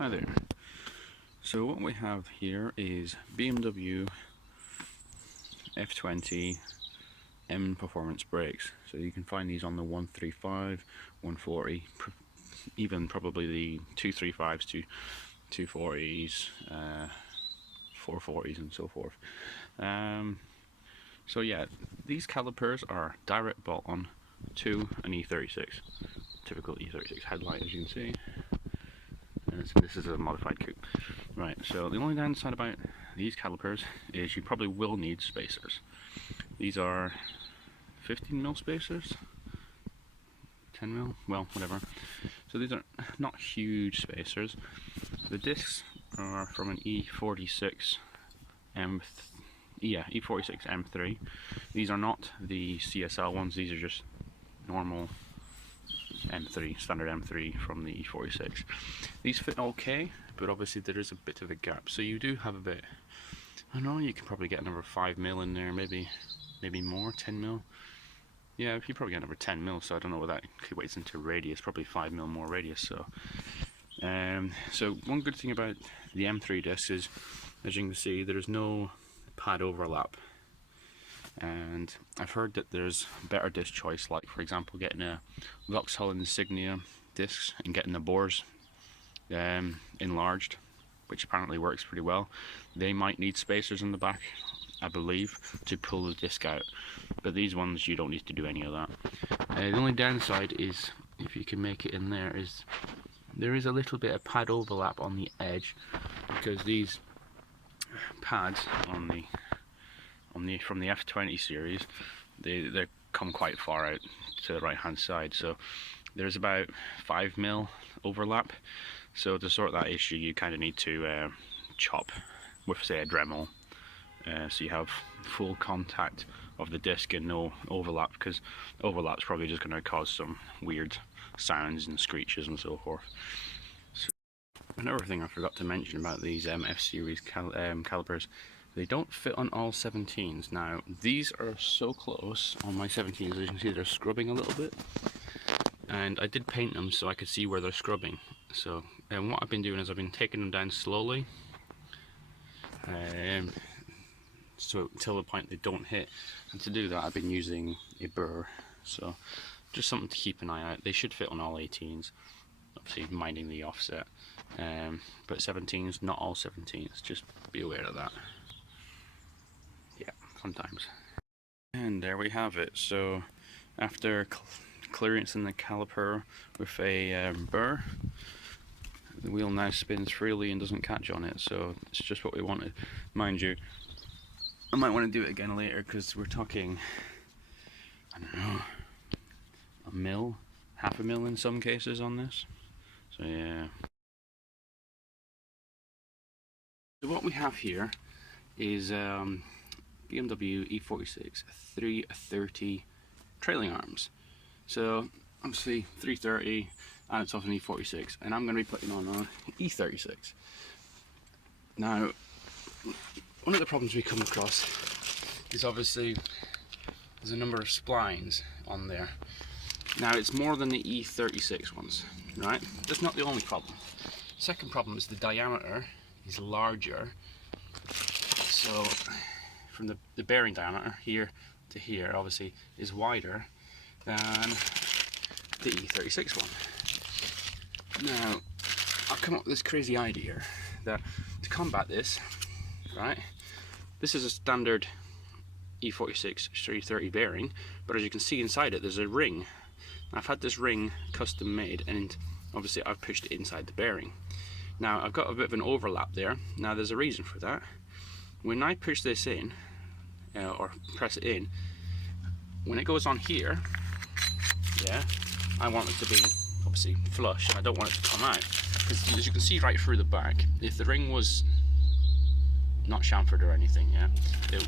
Hi there. So what we have here is BMW F20 M Performance brakes. So you can find these on the 135, 140, even probably the 235s, 240s, 440s and so forth. So yeah, these calipers are direct bolt-on to an E36, typical E36 headlight, as you can see. This is a modified coupe. Right, so the only downside about these calipers is you probably will need spacers. These are 15mm spacers, 10mm, well, whatever. So these are not huge spacers. The discs are from an E46 E46 M3. These are not the CSL ones, these are just normal M3, standard M3 from the E46. These fit okay, but obviously there is a bit of a gap, so you do have a bit. I don't know, you can probably get another 5mm in there, maybe more, 10mm. Yeah, you probably get another 10mm, so I don't know what that equates into radius, probably 5mm more radius. So one good thing about the M3 disc is, as you can see, there is no pad overlap. And I've heard that there's better disc choice, like for example getting a Custom Insignia Discs and getting the bores enlarged, which apparently works pretty well. They might need spacers in the back, I believe, to pull the disc out, but these ones you don't need to do any of that. The only downside is, if you can make it in there, is there is a little bit of pad overlap on the edge, because these pads from the F20 series, they come quite far out to the right hand side, so there's about 5mm overlap. So to sort that issue, you kind of need to chop with, say, a Dremel, so you have full contact of the disc and no overlap, because overlap's probably just going to cause some weird sounds and screeches and so forth. So, another thing I forgot to mention about these F series calipers, they don't fit on all 17s. Now, these are so close on my 17s, as you can see they're scrubbing a little bit. And I did paint them so I could see where they're scrubbing. So, what I've been doing is I've been taking them down slowly, so till the point they don't hit. And to do that, I've been using a burr. So, just something to keep an eye out. They should fit on all 18s, obviously minding the offset. But 17s, not all 17s, just be aware of that. Yeah, fun times. And there we have it. So after clearancing the caliper with a burr, the wheel now spins freely and doesn't catch on it, so it's just what we wanted. Mind you, I might want to do it again later, because we're talking, I don't know, a mil, half a mil in some cases on this. So yeah. So what we have here is BMW E46 330 trailing arms. So obviously 330 and it's off an E46, and I'm going to be putting on an E36. Now, one of the problems we come across is obviously there's a number of splines on there. Now, it's more than the E36 ones, right? That's not the only problem. Second problem is the diameter is larger. So from the bearing diameter here to here, obviously, is wider than the E36 one. Now, I've come up with this crazy idea that to combat this, right, this is a standard E46 330 bearing, but as you can see inside it, there's a ring. I've had this ring custom made, and obviously I've pushed it inside the bearing. Now, I've got a bit of an overlap there. Now, there's a reason for that. When I push this in, or press it in, when it goes on here, yeah, I want it to be obviously flush, and I don't want it to come out, because as you can see right through the back, if the ring was not chamfered or anything, yeah, it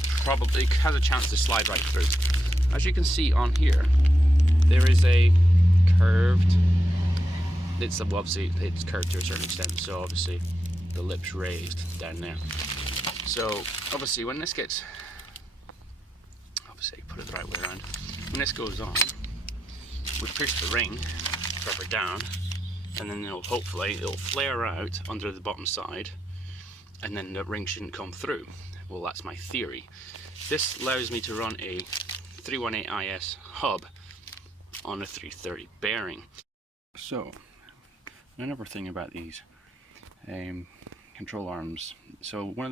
has a chance to slide right through. As you can see on here, there is a curved, well, obviously it's curved to a certain extent, so obviously the lip's raised down there. So obviously when this gets, obviously put it the right way around, when this goes on, we push the ring further down, and then hopefully it'll flare out under the bottom side, and then the ring shouldn't come through. Well, that's my theory. This allows me to run a 318 IS hub on a 330 bearing. So another thing about these control arms. So one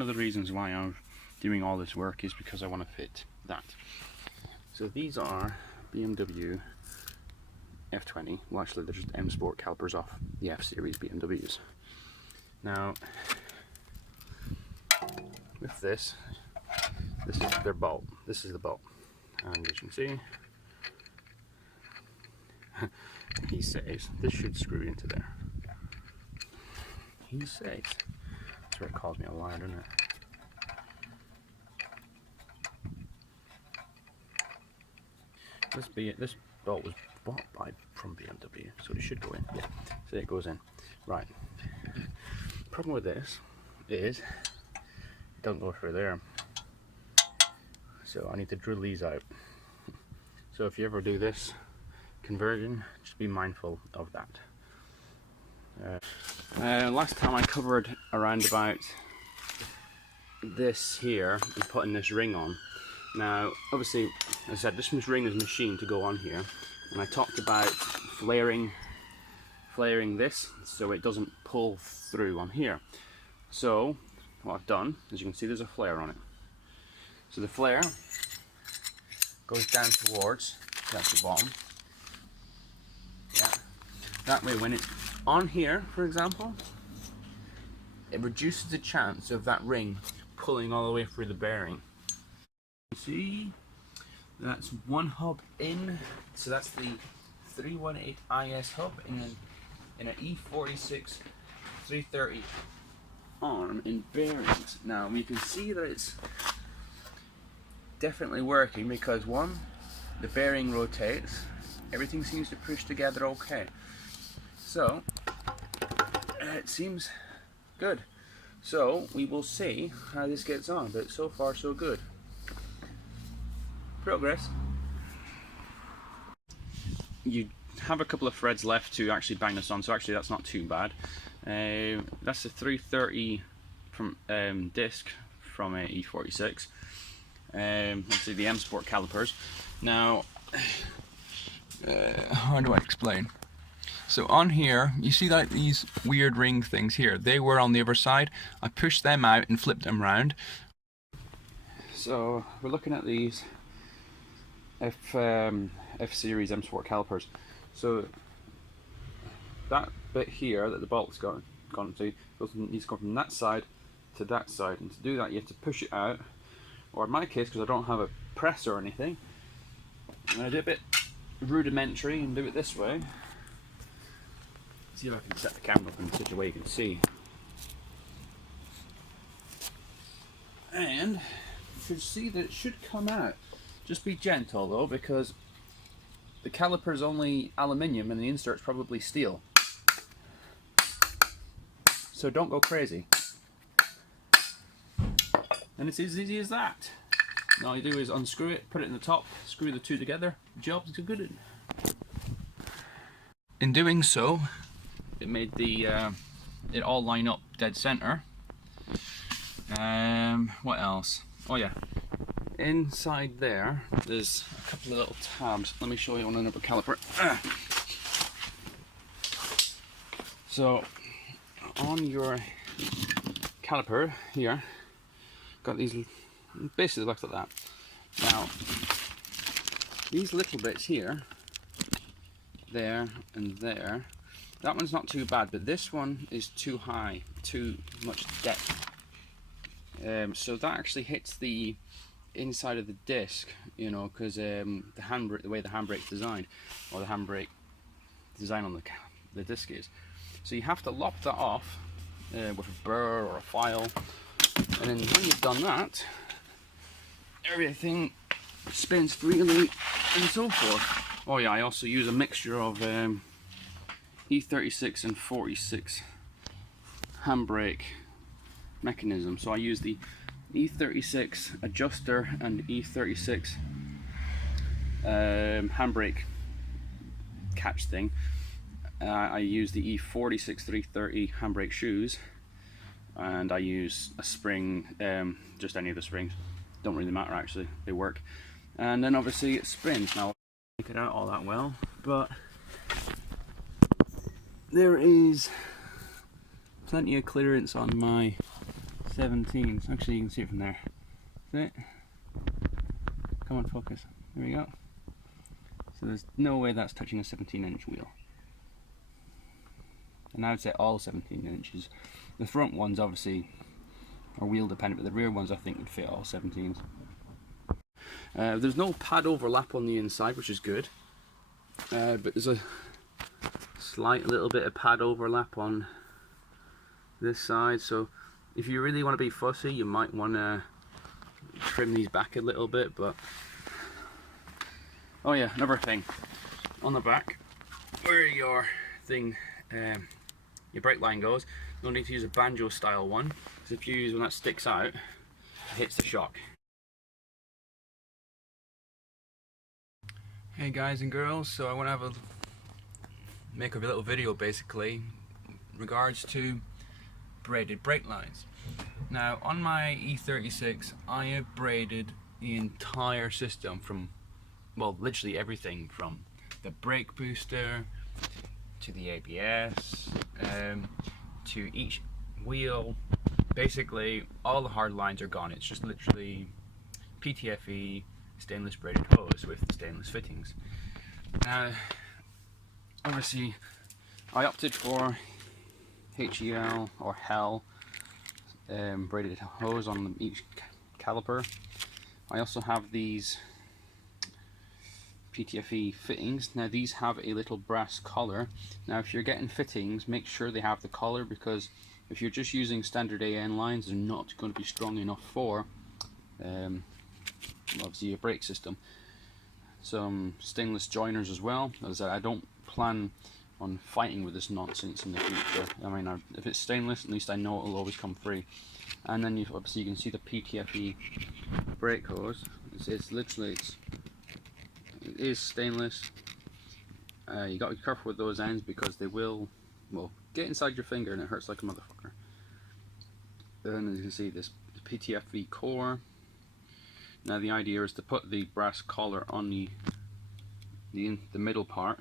of the reasons why I'm doing all this work is because I want to fit that. So these are BMW F20. Well, actually they're just M Sport Calipers off the F series BMWs. Now with this is their bolt. This is the bolt, and as you can see, he says this should screw into there. He says. That's where it calls me a liar, doesn't it? This bolt was bought from BMW, so it should go in. Yeah, so it goes in. Right. Problem with this is it doesn't go through there. So I need to drill these out. So if you ever do this conversion, just be mindful of that. Last time I covered around about this here and putting this ring on. Now obviously, as I said, this ring is machined to go on here, and I talked about flaring this so it doesn't pull through on here. So what I've done, as you can see, there's a flare on it. So the flare goes down towards, that's the bottom. Yeah. That way when it's on here, for example, it reduces the chance of that ring pulling all the way through the bearing. See, that's one hub in, so that's the 318 IS hub in an E46 330 arm in bearings. Now you can see that it's definitely working because one, the bearing rotates, everything seems to push together okay. So it seems good. So we will see how this gets on, but so far so good. Progress. You have a couple of threads left to actually bang this on, so actually that's not too bad. That's a 330 from disc from a E46. Obviously the M Sport Calipers. Now, how do I explain? So on here, you see like these weird ring things here. They were on the other side. I pushed them out and flipped them round. So we're looking at these F series M Sport Calipers. So that bit here that the bolt's gone to needs to go from that side to that side, and to do that you have to push it out, or in my case, because I don't have a press or anything, I'm going to do a bit rudimentary and do it this way. See if I can set the camera up in such a way you can see. And you should see that it should come out. Just be gentle though, because the caliper is only aluminium and the insert's probably steel. So don't go crazy. And it's as easy as that. And all you do is unscrew it, put it in the top, screw the two together, job's good. In doing so, it made the it all line up dead center. What else? Oh yeah, inside there there's a couple of little tabs. Let me show you on another caliper. So on your caliper here, got these basically looks like that. Now these little bits here, there and there, that one's not too bad, but this one is too high, too much depth. So that actually hits the inside of the disc, you know, because the way the handbrake's designed, or the handbrake design on the disc is. So you have to lop that off with a burr or a file, and then when you've done that, everything spins freely and so forth. Oh yeah, I also use a mixture of E36 and 46 handbrake mechanism. So I use the E36 adjuster and E36 handbrake catch thing, I use the E46 330 handbrake shoes, and I use a spring, just any of the springs, don't really matter actually, they work. And then obviously it spins. Now, take it out all that well, but there is plenty of clearance on my 17s. Actually, you can see it from there. See it? Come on, focus. There we go. So there's no way that's touching a 17-inch wheel. And I would say all 17 inches. The front ones obviously are wheel dependent, but the rear ones I think would fit all 17s. There's no pad overlap on the inside, which is good. But there's a slight little bit of pad overlap on this side. So if you really want to be fussy, you might want to trim these back a little bit. But oh yeah, another thing on the back, where your thing, your brake line goes, you'll need to use a banjo style one, because if you use one that sticks out, it hits the shock. Hey guys and girls, so I want to make a little video basically in regards to braided brake lines. Now on my E36 I have braided the entire system from, well, literally everything from the brake booster to the ABS, to each wheel. Basically all the hard lines are gone. It's just literally PTFE stainless braided hose with stainless fittings. Now obviously I opted for HEL or HEL braided hose on each caliper. I also have these PTFE fittings. Now these have a little brass collar. Now if you're getting fittings, make sure they have the collar, because if you're just using standard AN lines, they're not going to be strong enough for obviously a brake system. Some stainless joiners as well. As I don't plan on fighting with this nonsense in the future. I mean, if it's stainless, at least I know it'll always come free. And then obviously you can see the PTFE brake hose. It's literally, it is stainless. You got to be careful with those ends because they will, well, get inside your finger and it hurts like a motherfucker. Then as you can see, this PTFE core. Now the idea is to put the brass collar on the middle part,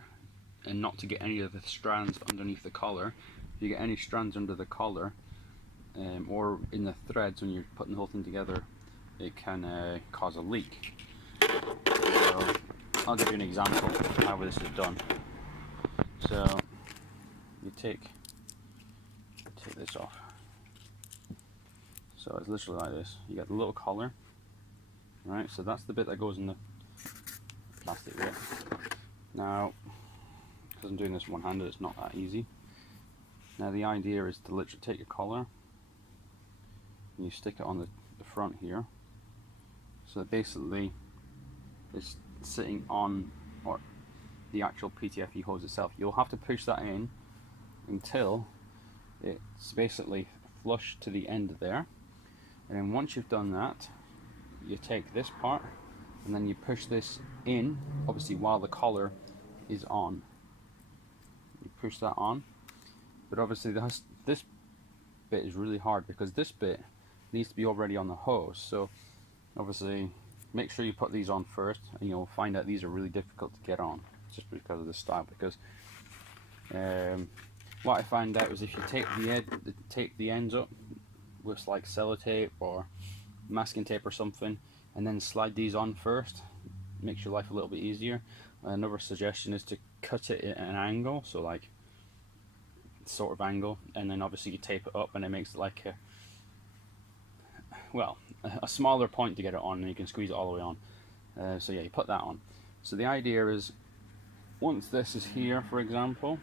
and not to get any of the strands underneath the collar. If you get any strands under the collar, or in the threads when you're putting the whole thing together, it can cause a leak. So I'll give you an example of how this is done. So you take this off. So it's literally like this. You get the little collar. Right, so that's the bit that goes in the plastic bit. Now, because I'm doing this one-handed, it's not that easy. Now the idea is to literally take your collar and you stick it on the front here. So that basically it's sitting on the actual PTFE hose itself. You'll have to push that in until it's basically flush to the end there. And then once you've done that, you take this part and then you push this in, obviously while the collar is on. You push that on, but obviously this bit is really hard because this bit needs to be already on the hose. So obviously make sure you put these on first, and you'll find out these are really difficult to get on just because of the style. Because what I found out was if you tape the ends up with like sellotape or masking tape or something, and then slide these on first, makes your life a little bit easier. Another suggestion is to cut it at an angle, so like sort of angle, and then obviously you tape it up and it makes it like a smaller point to get it on, and you can squeeze it all the way on. So yeah, you put that on. So the idea is, once this is here, for example,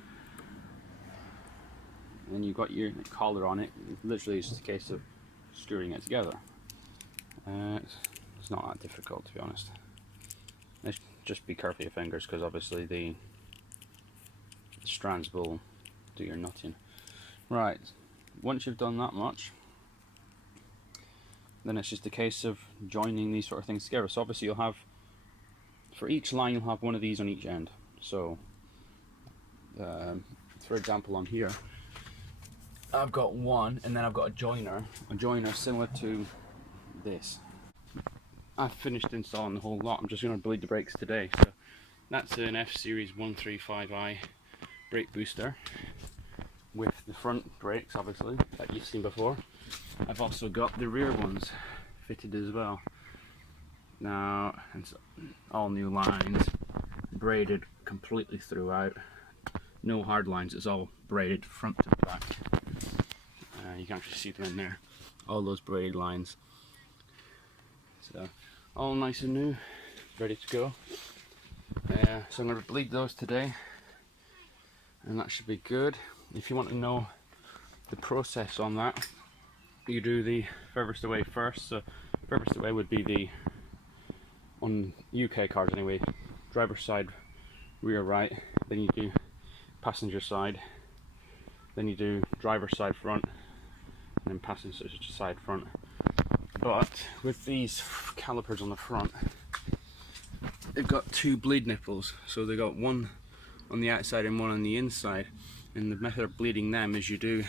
and you've got your collar on it, literally it's just a case of screwing it together. It's not that difficult, to be honest. Just be careful with your fingers, because obviously the strands will do your nutting. Right, once you've done that much, then it's just a case of joining these sort of things together. So obviously you'll have, for each line you'll have one of these on each end. So for example on here, I've got one, and then I've got a joiner similar to this. I've finished installing the whole lot. I'm just going to bleed the brakes today. So that's an F-Series 135i brake booster with the front brakes, obviously, that you've seen before. I've also got the rear ones fitted as well. Now, it's all new lines, braided completely throughout. No hard lines, it's all braided front to back. You can actually see them in there, all those braided lines. So, all nice and new, ready to go. So I'm going to bleed those today, and that should be good. If you want to know the process on that, you do the furthest away first. So furthest away would be the, on UK cars anyway, driver's side rear right, then you do passenger side, then you do driver's side front, and then passenger side front. But with these calipers on the front, they've got two bleed nipples, so they've got one on the outside and one on the inside, and the method of bleeding them is you do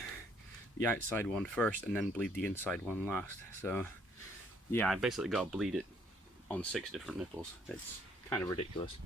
the outside one first and then bleed the inside one last. So yeah, I basically got to bleed it on 6 different nipples. It's kind of ridiculous.